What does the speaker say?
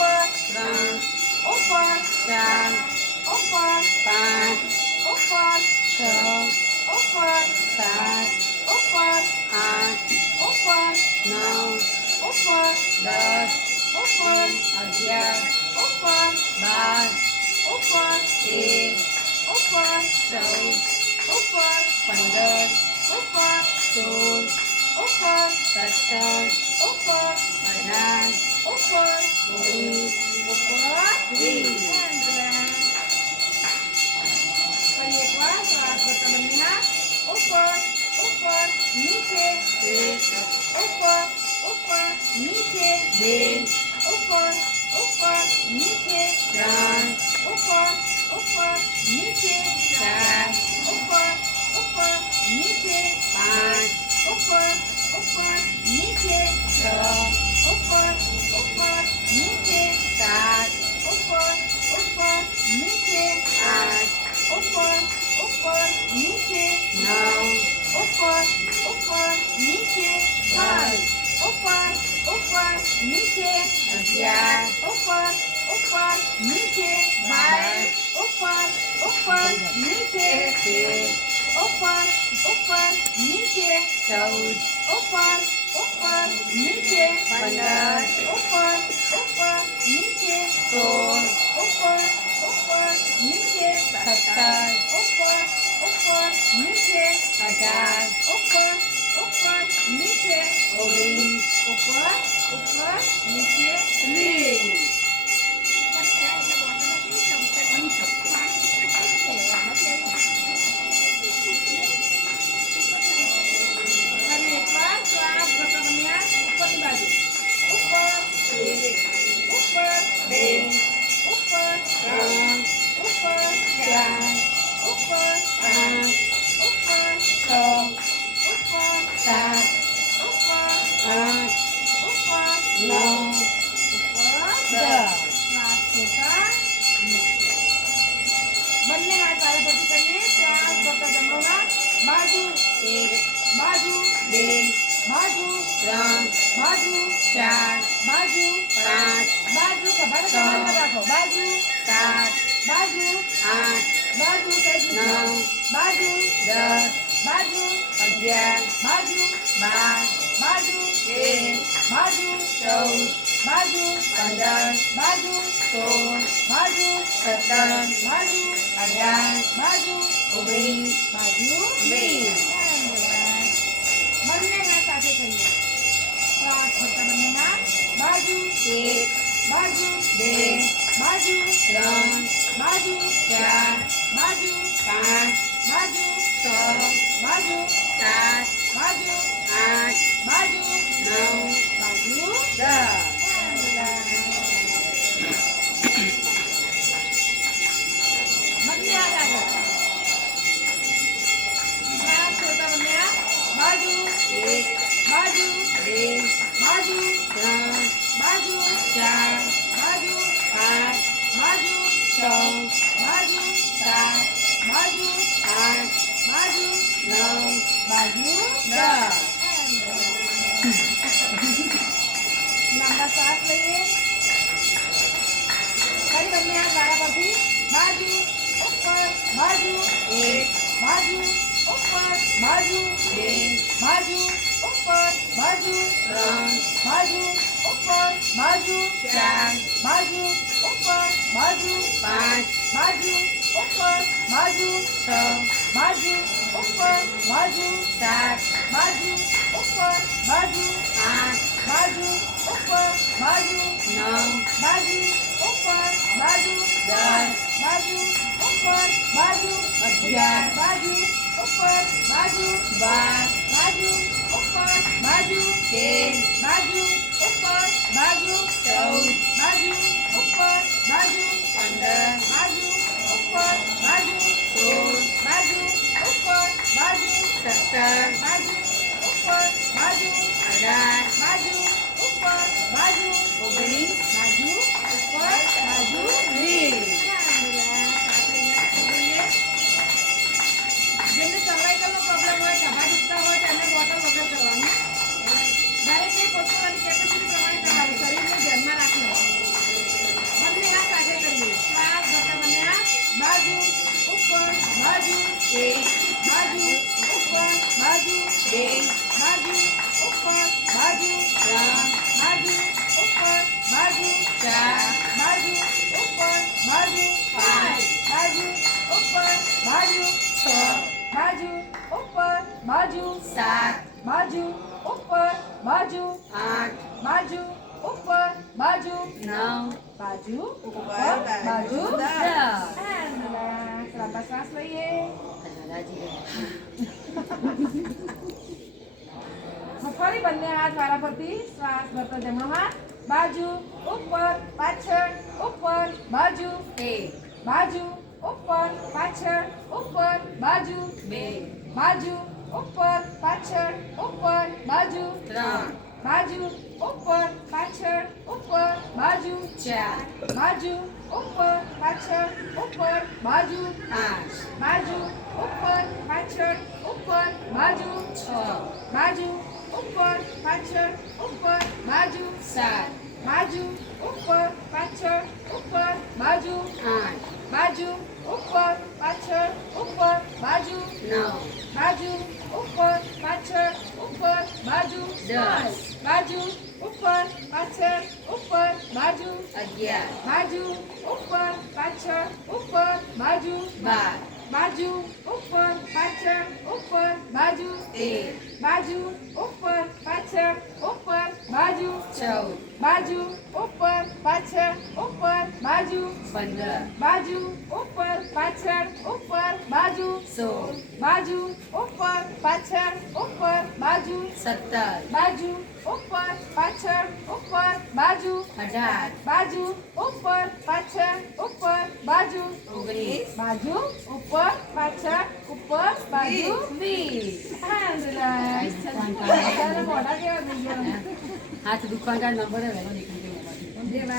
ઉપર 3 ઉપર 4 ઉપર 5 ઉપર 6 ઉપર 7 ઉપર 8 ઉપર 9 ઉપર 10 ઉપર 11 ઉપર 12 ઉપર 13 ઉપર 14 ઉપર 15 ઉપર 16 ઉપર 17 ઉપર 18 ઉપર 19 ઉપર 20 ફરી એકવાર શ્વાસ કરતા બંને હાથ ઉપર ઉપર નીચે 1 ઉપર ઉપર નીચે 2 ઉપર ઉપર નીચે 3 ઉપર ઉપર નીચે 4 ઉપર ઉપર નીચે 5 ઉપર ઉપર નીચે 6 ઉપર ઉપર નીચે 7 ઉપર ઉપર નીચે 8 ઉપર ઉપર નીચે 9 ઉપર ઉપર નીચે 10 ઉપર ઉપર નીચે 11 ઉપર ઉપર નીચે 12 ઉપર ઉપર નીચે 13 ઉપર ઉપર નીચે 14 ઉપર ઉપર નીચે 15 ઉપર ઉપર નીચે 16 ઉપર ઉપર નીચે 17 ઉપર ઉપર નીચે 18 ઉપર ઉપર નીચે 19 ઉપર ઉપર નીચે 20 ફરી એકવાર શ્વાસ કરતા બન્યા ઉપરની બાજુ ઉપર 1 ઉપર 2 ઉપર 3 ઉપર 4 ઉપર 5 ઉપર 6 ઉપર 7 ઉપર 8 ઉપર 9 ઉપર 10 શ્વાસ છોટા બંને હાથ વાળા પછી કરીએ શ્વાસ કરતા જમણો હાથ બાજુ 1 બાજુ 2 બાજુ 3 બાજુ 4 બાજુ 5 બાજુ ખભા સમાંતર રાખો બાજુ 7 બાજુ 8 બાજુ સહેજ નીચે. 9 બાજુ 10 બાજુ 11 બાજુ 12 બાજુ 13 બાજુ 14 બાજુ 15 બાજુ 16 બાજુ 17 બાજુ 18 બાજુ 19 બાજુ 20 બંને હાથ સાથે કરીએ શ્વાસ ફરતા બંને હાથ બાજુ 1 બાજુ 2 બાજુ 3 બાજુ 4 બાજુ 5 બાજુ 6 બાજુ 7 બાજુ 8 બાજુ 9 બાજુ 10 બંને હાથ આગળ શ્વાસ છોડતા બંને હાથ બાજુ 1 બાજુ 2 બાજુ 3 બાજુ 4 બાજુ 5 બાજુ 6 બાજુ 7 બાજુ 8 બાજુ 9 બાજુ 10 લાંબા શ્વાસ લઈએ ફરી બંને હાથ વાળા પરથી બાજુ ઉપર બાજુ 1 બાજુ ઉપર બાજુ 2 બાજુ ઉપર બાજુ 3 બાજુ ઉપર બાજુ 4 બાજુ ઉપર બાજુ 5 બાજુ ઉપર બાજુ 6 બાજુ ઉપર બાજુ 7 બાજુ ઉપર બાજુ 8 બાજુ ઉપર બાજુ 9 બાજુ ઉપર બાજુ 10 બાજુ ઉપર બાજુ 11 બાજુ ઉપર બાજુ 12 બાજુ ઉપર બાજુ 13 બાજુ ઉપર બાજુ 14 બાજુ ઉપર બાજુ 15 બાજુ ઉપર બાજુ 16 બાજુ ઉપર બાજુ 17 બાજુ ઉપર બાજુ 18 બાજુ ઉપર બાજુ 19 બાજુ ઉપર બાજુ 20 જેમને સર્વાઇકલનો પ્રોબ્લેમ હોય ખભા દુખતા હોય તો એમને બોટલ વગર કરવાનું દરેકને પોતપોતાની કેપેસિટી પ્રમાણે કરવાનું શરીરને ધ્યાનમાં રાખીને બે બાજુ ઉપર બાજુ ત્રણ બાજુ ઉપર બાજુ ચાર બાજુ ઉપર બાજુ પાંચ બાજુ ઉપર બાજુ છ બાજુ ઉપર બાજુ સાત બાજુ ઉપર બાજુ આઠ બાજુ ઉપર બાજુ નવ બાજુ ઉપર બાજુ બાજુ દસ. And relax. લાંબા શ્વાસ લઈએ. ફરી બંને હાથ વારાફરતી શ્વાસ ભરતો જમણો હાથ બાજુ ઉપર પાછળ ઉપર બાજુ એક બાજુ ઉપર પાછળ ઉપર બાજુ બે બાજુ ઉપર પાછળ ઉપર બાજુ ત્રણ બાજુ ઉપર પાછળ ઉપર બાજુ ચાર બાજુ ઉપર પાછળ ઉપર બાજુ પાંચ બાજુ ઉપર પાછળ ઉપર બાજુ છ બાજુ ઉપર પાછળ ઉપર બાજુ સાત બાજુ ઉપર પાછળ ઉપર બાજુ આઠ બાજુ ઉપર પાછળ ઉપર બાજુ નવ બાજુ ઉપર પાછળ ઉપર બાજુ દસ બાજુ ઉપર પાછળ ઉપર બાજુ અગિયાર બાજુ ઉપર પાછળ ઉપર બાજુ બાર બાજુ ઉપર પાછળ ઉપર બાજુ તેર બાજુ ઉપર પાછળ ઉપર બાજુ ચૌદ બાજુ ઉપર પાછળ ઉપર બાજુ પંદર બાજુ ઉપર પાછળ ઉપર બાજુ સોળ બાજુ ઉપર પાછળ ઉપર બાજુ સત્તર બાજુ ઉપર પાછળ ઉપર બાજુ અઢાર બાજુ ઉપર પાછળ ઉપર બાજુ ઓગણીસ બાજુ ઉપર પાછળ ઉપર બાજુ વીસ And relax. બધાના મોઢા કેવા થઈ ગયા? હાથ દુખવા નંબર નીકળી ગયો જે મારા